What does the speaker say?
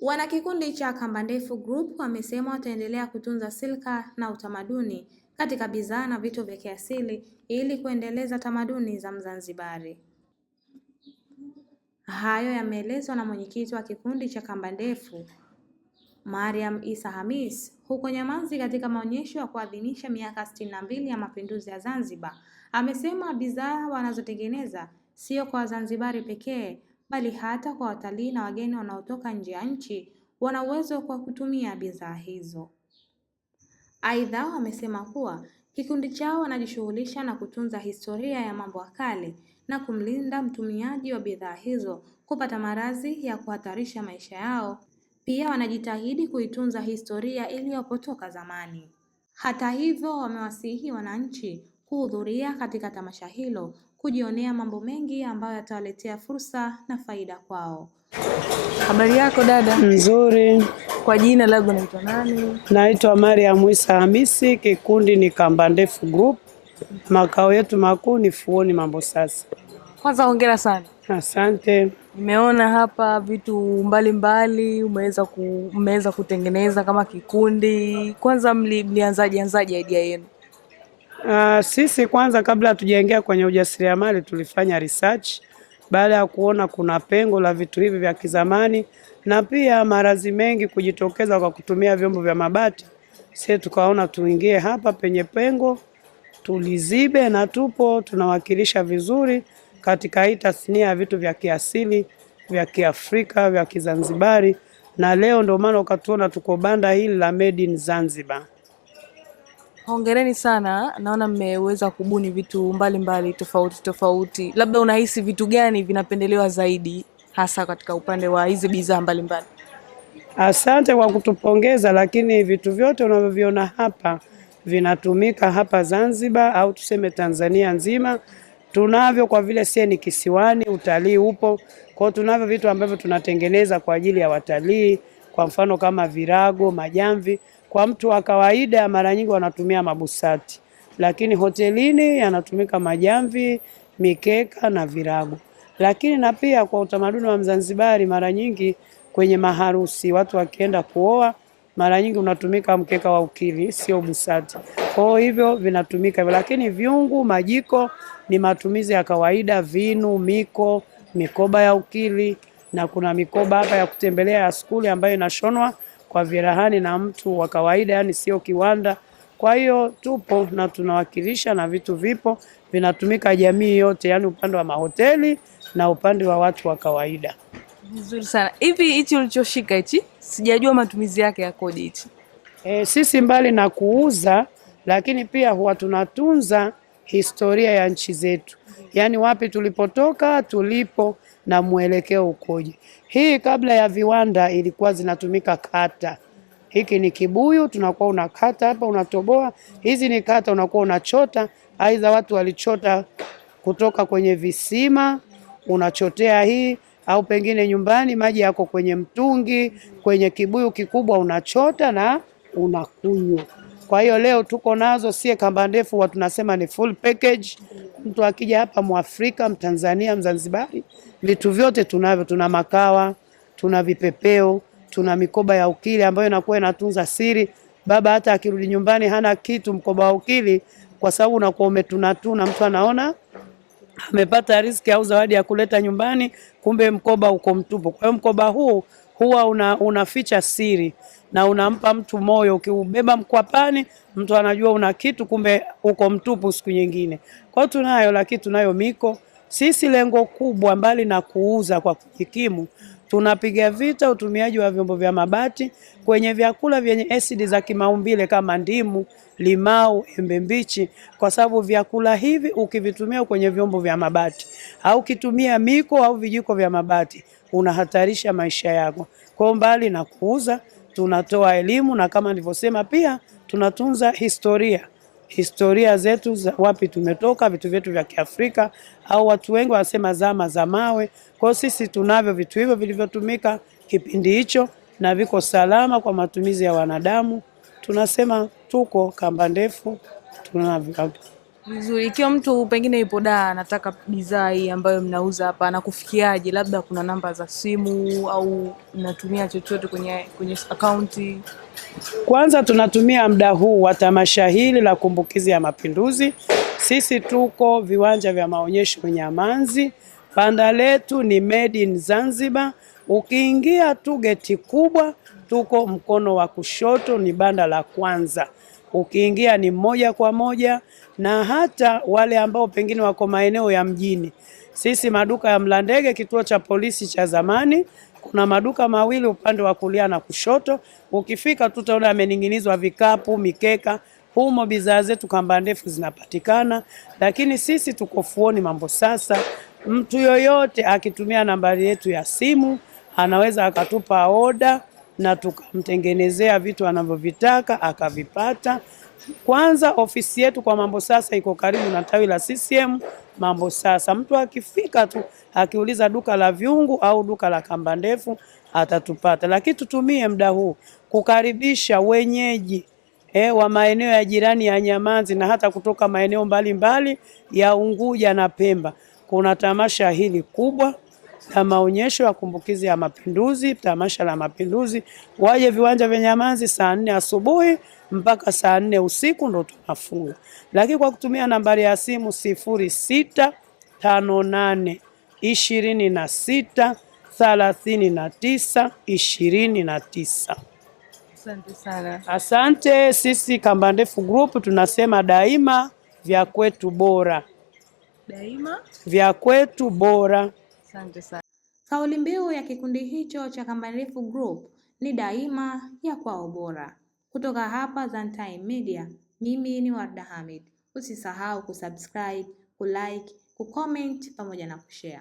Wanakikundi cha Kamba Ndefu Group wamesema wataendelea kutunza silka na utamaduni katika bidhaa na vitu vya kiasili ili kuendeleza tamaduni za Mzanzibari. Hayo yameelezwa na mwenyekiti wa kikundi cha Kamba Ndefu Mariam Isa Hamis huko Nyamanzi katika maonyesho ya kuadhimisha miaka 62 ya mapinduzi ya Zanzibar. Amesema bidhaa wanazotengeneza sio kwa Wazanzibari pekee bali hata kwa watalii na wageni wanaotoka nje ya nchi wana uwezo kwa kutumia bidhaa hizo. Aidha, wamesema kuwa kikundi chao wanajishughulisha na kutunza historia ya mambo ya kale na kumlinda mtumiaji wa bidhaa hizo kupata maradhi ya kuhatarisha maisha yao. Pia wanajitahidi kuitunza historia iliyopotoka zamani. Hata hivyo, wamewasihi wananchi kuhudhuria katika tamasha hilo kujionea mambo mengi ambayo yatawaletea fursa na faida kwao. Habari yako dada? Nzuri. Kwa jina labda unaitwa nani? Naitwa Mariam Isa Hamisi, kikundi ni Kamba Ndefu Group. Makao yetu makuu ni Fuoni Mambo Sasa. Kwanza hongera sana. Asante. Nimeona hapa vitu mbalimbali umeweza kutengeneza kama kikundi. Kwanza mlianzaje idea yenu? Sisi kwanza kabla hatujaingia kwenye ujasiriamali tulifanya research baada ya kuona kuna pengo la vitu hivi vya kizamani na pia maradhi mengi kujitokeza kwa kutumia vyombo vya mabati. Sisi tukaona tuingie hapa penye pengo tulizibe, na tunawakilisha vizuri katika hii tasnia ya vitu vya kiasili vya Kiafrika vya Kizanzibari, na leo ndio maana ukatuona tuko banda hili la Made in Zanzibar. Hongereni sana, naona mmeweza kubuni vitu mbalimbali tofauti. Labda unahisi vitu gani vinapendelewa zaidi hasa katika upande wa hizi bidhaa mbalimbali? Asante kwa kutupongeza, lakini vitu vyote unavyoviona hapa vinatumika hapa Zanzibar au tuseme Tanzania nzima. Tunavyo kwa vile sie ni kisiwani, utalii upo. Kwa tunavyo vitu ambavyo tunatengeneza kwa ajili ya watalii, kwa mfano kama virago, majamvi. Kwa mtu wa kawaida mara nyingi wanatumia mabusati, lakini hotelini yanatumika majamvi, mikeka na virago. Lakini na pia kwa utamaduni wa Mzanzibari mara nyingi kwenye maharusi watu wakienda kuoa mara nyingi unatumika mkeka wa ukili, sio busati. Kwa hivyo vinatumika, lakini vyungu, majiko ni matumizi ya kawaida, vinu, miko, mikoba ya ukili, na kuna mikoba hapa ya kutembelea ya skuli ambayo inashonwa kwa virahani na mtu wa kawaida, yani sio kiwanda. Kwa hiyo tupo na tunawakilisha na vitu vipo vinatumika jamii yote, yani upande wa mahoteli na upande wa watu wa kawaida. Vizuri sana. Hivi hichi ulichoshika hichi, sijajua matumizi yake yakoje hichi? Sisi mbali na kuuza, lakini pia huwa tunatunza historia ya nchi zetu. Yani wapi tulipotoka, tulipo na mwelekeo ukoje. Hii kabla ya viwanda ilikuwa zinatumika kata. Hiki ni kibuyu, tunakuwa unakata hapa unatoboa. Hizi ni kata unakuwa unachota, aidha watu walichota kutoka kwenye visima, unachotea hii, au pengine nyumbani maji yako kwenye mtungi, kwenye kibuyu kikubwa unachota na unakunywa. Kwa hiyo leo tuko nazo sie Kamba Ndefu watu tunasema ni full package. Mtu akija hapa Mwafrika, Mtanzania, Mzanzibari, vitu vyote tunavyo. Tuna makawa, tuna vipepeo, tuna mikoba ya ukili ambayo inakuwa inatunza siri. Baba hata akirudi nyumbani hana kitu mkoba wa ukili kwa sababu unakuwa umetunatuna, mtu anaona amepata riziki au zawadi ya kuleta nyumbani, kumbe mkoba uko mtupu. Kwa hiyo mkoba huu huwa unaficha siri na unampa mtu moyo. Ukiubeba mkwapani, mtu anajua una kitu, kumbe uko mtupu siku nyingine. Kwa hiyo tunayo, lakini tunayo miko. Sisi lengo kubwa mbali na kuuza kwa kujikimu, tunapiga vita utumiaji wa vyombo vya mabati kwenye vyakula vyenye asidi za kimaumbile kama ndimu, limau, embe mbichi, kwa sababu vyakula hivi ukivitumia kwenye vyombo vya mabati au kitumia miko au vijiko vya mabati unahatarisha maisha yako. Kwa mbali na kuuza, tunatoa elimu, na kama nilivyosema pia tunatunza historia zetu za wapi tumetoka, vitu vyetu vya Kiafrika, au watu wengi wanasema zama za mawe. Kwa sisi tunavyo vitu hivyo vilivyotumika kipindi hicho na viko salama kwa matumizi ya wanadamu. Tunasema tuko Kamba Ndefu tunavyo. Vizuri. Ikiwa mtu pengine yupo Dar anataka bidhaa hii ambayo mnauza hapa, anakufikiaje? Labda kuna namba za simu au mnatumia chochote kwenye akaunti? Kwanza tunatumia muda huu wa tamasha hili la kumbukizi ya Mapinduzi. Sisi tuko viwanja vya maonyesho Nyamanzi. Banda letu ni Made in Zanzibar. Ukiingia tu geti kubwa, tuko mkono wa kushoto, ni banda la kwanza. Ukiingia ni moja kwa moja, na hata wale ambao pengine wako maeneo ya mjini, sisi maduka ya Mlandege, kituo cha polisi cha zamani, kuna maduka mawili upande wa kulia na kushoto. Ukifika tu utaona amening'inizwa vikapu, mikeka, humo bidhaa zetu kamba ndefu zinapatikana. Lakini sisi tuko Fuoni Mambo Sasa. Mtu yoyote akitumia nambari yetu ya simu anaweza akatupa oda na tukamtengenezea vitu anavyovitaka akavipata. Kwanza ofisi yetu kwa Mambo Sasa iko karibu na tawi la CCM Mambo Sasa. Mtu akifika tu akiuliza duka la viungu au duka la kamba ndefu atatupata. Lakini tutumie muda huu kukaribisha wenyeji wa maeneo ya jirani ya Nyamanzi na hata kutoka maeneo mbalimbali ya Unguja na Pemba. Kuna tamasha hili kubwa la maonyesho ya kumbukizi ya Mapinduzi, tamasha la Mapinduzi. Waje viwanja vya Nyamanzi saa 4 asubuhi mpaka saa 4 usiku ndo tunafunga. Lakini kwa kutumia nambari ya simu 0658263929. Asante sana. Asante. Sisi Kamba Ndefu Group tunasema daima vya kwetu bora. Daima vya kwetu bora. Asante sana. Kauli mbiu ya kikundi hicho cha Kamba Ndefu Group ni daima ya kwao bora. Kutoka hapa Zantime Media, mimi ni Warda Hamid. Usisahau kusubscribe, kulike, kucomment pamoja na kushare.